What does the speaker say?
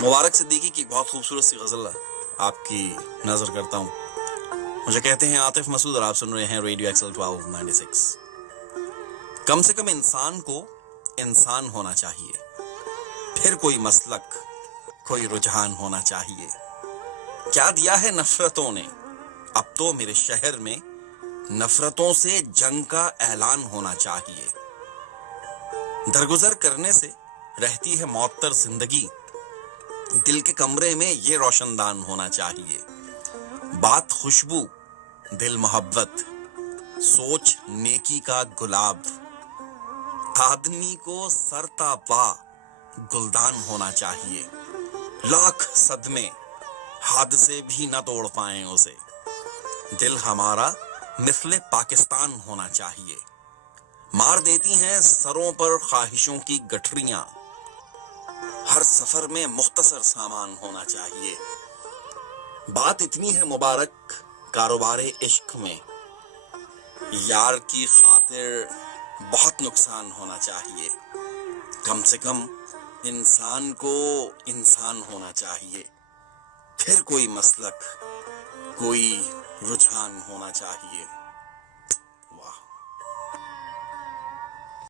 مبارک صدیقی کی ایک بہت خوبصورت سی غزل آپ کی نظر کرتا ہوں. مجھے کہتے ہیں عاطف مسعود اور آپ سن رہے ہیں ریڈیو ایکسل 1296. کم سے کم انسان کو انسان ہونا چاہیے، پھر کوئی مسلک کوئی رجحان ہونا چاہیے. کیا دیا ہے نفرتوں نے، اب تو میرے شہر میں نفرتوں سے جنگ کا اعلان ہونا چاہیے. درگزر کرنے سے رہتی ہے معطر زندگی، دل کے کمرے میں یہ روشن دان ہونا چاہیے. بات خوشبو، دل محبت، سوچ نیکی کا گلاب، آدمی کو سر تا پا گلدان ہونا چاہیے. لاکھ صدمے حادثے بھی نہ توڑ پائیں اسے، دل ہمارا مثل پاکستان ہونا چاہیے. مار دیتی ہیں سروں پر خواہشوں کی گٹھریاں، ہر سفر میں مختصر سامان ہونا چاہیے. بات اتنی ہے مبارک کاروبار عشق میں، یار کی خاطر بہت نقصان ہونا چاہیے. کم سے کم انسان کو انسان ہونا چاہیے، پھر کوئی مسلک کوئی رجحان ہونا چاہیے.